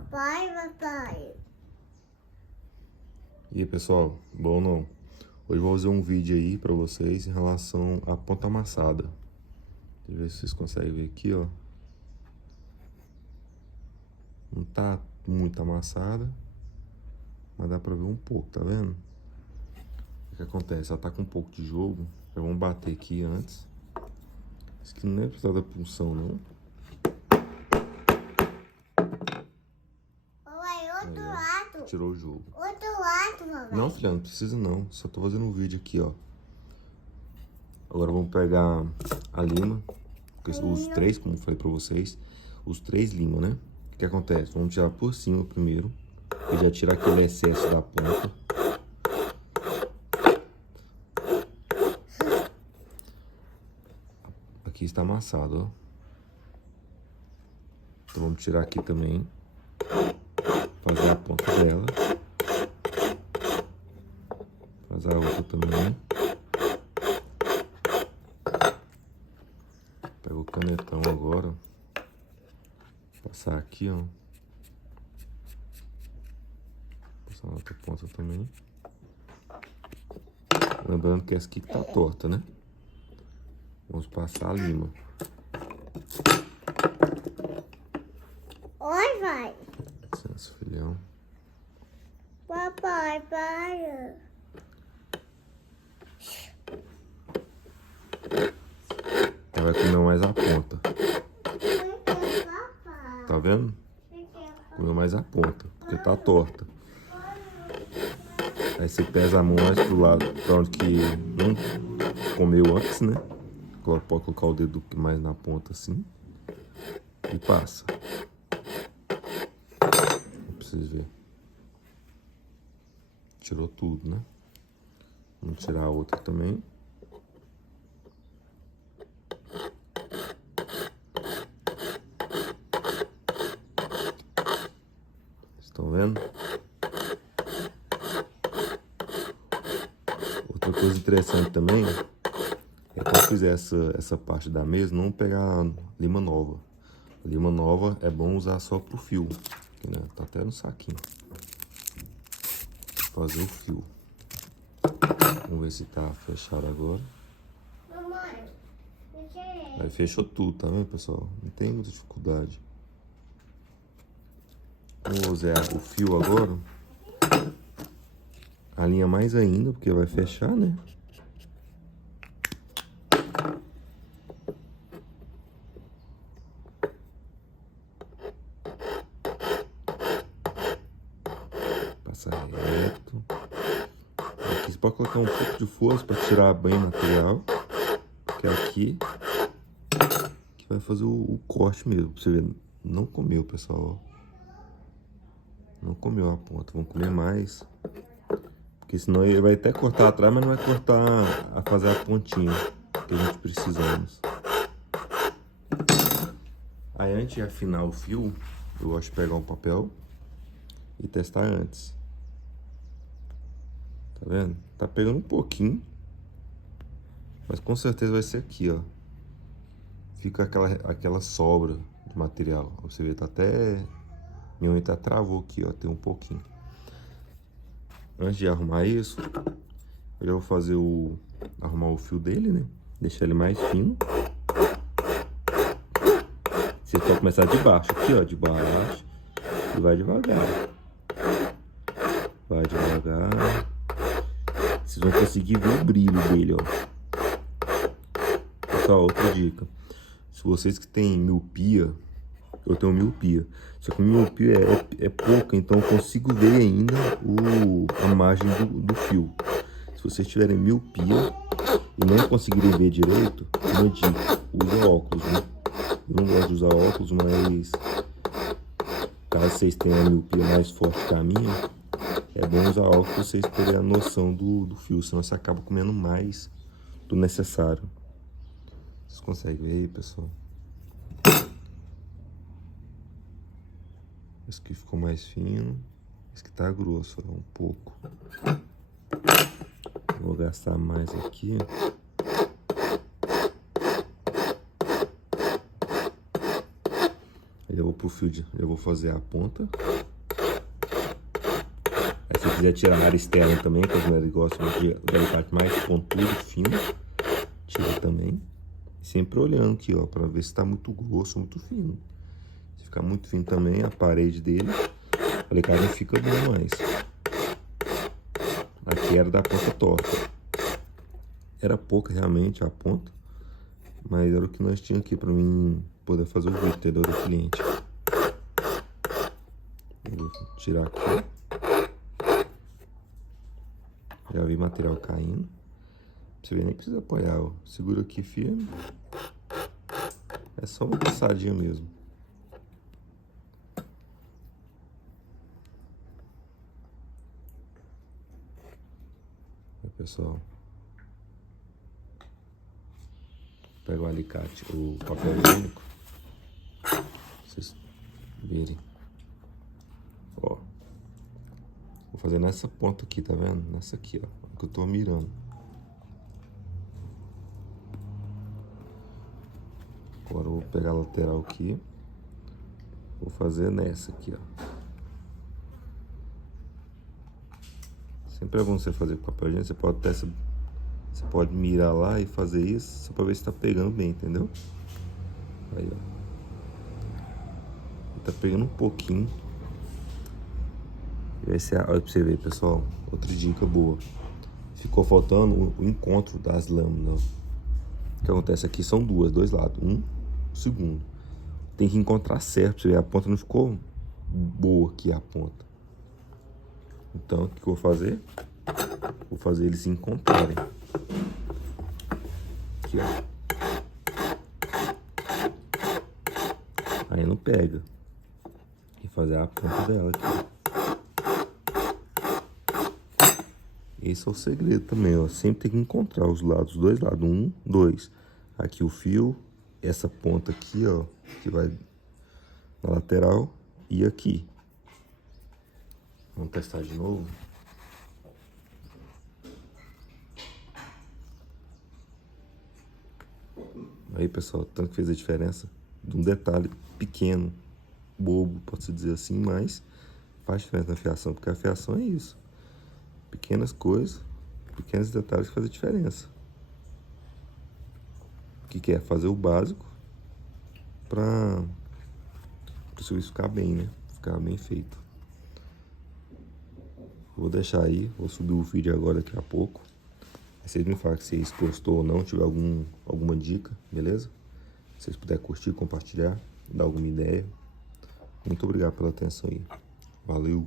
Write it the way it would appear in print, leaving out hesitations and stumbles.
papai. E aí, pessoal, bom ou não? Hoje eu vou fazer um vídeo aí pra vocês em relação à ponta amassada. Deixa eu ver se vocês conseguem ver aqui, ó. Não tá muito amassada, mas dá pra ver um pouco, tá vendo? O que acontece? Ela tá com um pouco de jogo. Já vamos bater aqui antes. Isso aqui não é precisar da punção, não. Papai, outro Aí, ó, lado. tirou o jogo. Outro lado, papai. Não, filha, não precisa não. Só tô fazendo um vídeo aqui, ó. Agora vamos pegar a lima. Os três, como eu falei pra vocês. Os três lima, né? O que acontece? Vamos tirar por cima primeiro. E já tirar aquele excesso da ponta. Aqui está amassado, ó. Então vamos tirar aqui também. Fazer a ponta dela. Fazer a outra também. Pega o canetão agora. Passar aqui, ó. Passar na outra ponta também. Lembrando que essa aqui que tá torta, né? Vamos passar a lima. Oi, vai. Licença, filhão. Papai, para. Ela vai comer mais a ponta. Papai. Tá vendo? Comeu mais a ponta, porque tá torta. Aí você pesa a mão mais pro lado, pra onde que não comeu antes, né? Pode colocar o dedo mais na ponta assim. E passa. Não precisa ver. Tirou tudo, né? Vamos tirar a outra também. Estão vendo? Outra coisa interessante também é quando fizer essa parte da mesa, não pegar lima nova. A lima nova é bom usar só pro fio, né? Tá até no saquinho. Fazer o fio. Vamos ver se tá fechado agora. Mamãe, Aí fechou tudo, tá vendo, pessoal? Não tem muita dificuldade. Vamos usar o fio agora. Alinha mais ainda, porque vai fechar, né? Passa reto. Aqui você pode colocar um pouco de força para tirar bem o material. Porque aqui que vai fazer o corte mesmo. Pra você ver, não comeu, pessoal. Não comeu a ponta. Vamos comer mais. Porque senão ele vai até cortar atrás, mas não vai cortar a fazer a pontinha que a gente precisamos. Aí antes de afinar o fio, eu gosto de pegar um papel e testar antes. Tá vendo? Tá pegando um pouquinho. Mas com certeza vai ser aqui, ó. Fica aquela sobra de material. Você vê, tá até... Minha unha até travou aqui, ó. Tem um pouquinho. Antes de arrumar isso, eu já vou fazer arrumar o fio dele, né? Deixar ele mais fino. Você pode começar de baixo, aqui, ó. De baixo. E vai devagar. Vai devagar. Vocês vão conseguir ver o brilho dele, ó. Pessoal, outra dica. Se vocês que têm miopia, eu tenho miopia. Só que a miopia é pouca, então eu consigo ver ainda a margem do fio. Se vocês tiverem miopia e não conseguirem ver direito, uma dica, use óculos, né? Eu não gosto de usar óculos, mas caso vocês tenham a miopia mais forte que a minha, é bom usar óculos pra vocês terem a noção do fio, senão você acaba comendo mais do necessário. Vocês conseguem ver aí, pessoal? Esse aqui ficou mais fino. Esse aqui tá grosso, ó, um pouco. Vou gastar mais aqui. Aí eu vou pro fio, eu vou fazer a ponta. Aí, se você quiser tirar a área externa também, que as mulheres gostam de alicate mais pontudo, fino, tira também. Sempre olhando aqui, ó, pra ver se tá muito grosso ou muito fino. Se ficar muito fino também, a parede dele, o alicate não fica bom mais. Aqui era da ponta torta. Era pouca realmente a ponta, mas era o que nós tínhamos aqui pra mim poder fazer o vídeo, entendeu? Do cliente. Eu vou tirar aqui. Já vi material caindo. Você vê, nem precisa apoiar, ó. Segura aqui firme. É só uma passadinha mesmo. Aí, pessoal. Pega o alicate, o papel higiênico. Pra vocês verem. Ó. Vou fazer nessa ponta aqui, tá vendo? Nessa aqui, ó. Que eu tô mirando. Agora eu vou pegar a lateral aqui. Vou fazer nessa aqui, ó. Sempre é bom você fazer com papel higiênico. Você pode até... Você pode mirar lá e fazer isso só pra ver se tá pegando bem, entendeu? Aí, ó. Tá pegando um pouquinho. E vai ser, olha pra você ver, pessoal. Outra dica boa. Ficou faltando o encontro das lâminas. O que acontece aqui são dois lados. Um, segundo. Tem que encontrar certo pra você ver. A ponta não ficou boa aqui, a ponta. Então, o que eu vou fazer? Vou fazer eles se encontrarem. Aqui, ó. Aí não pega. E fazer a ponta dela aqui. Esse é o segredo também, ó. Sempre tem que encontrar os lados, os dois lados. Um, dois. Aqui o fio, essa ponta aqui, ó, que vai na lateral e aqui. Vamos testar de novo. Aí, pessoal, tanto que fez a diferença de um detalhe pequeno, bobo, pode-se dizer assim, mas faz diferença na fiação, porque a fiação é isso. Pequenas coisas, pequenos detalhes que fazem diferença. O que é? Fazer o básico para o serviço ficar bem, né? Ficar bem feito. Vou deixar aí, vou subir o vídeo agora daqui a pouco. Vocês me falam se vocês gostou ou não, tiver alguma dica, beleza? Se vocês puderem curtir, compartilhar, dar alguma ideia. Muito obrigado pela atenção aí. Valeu!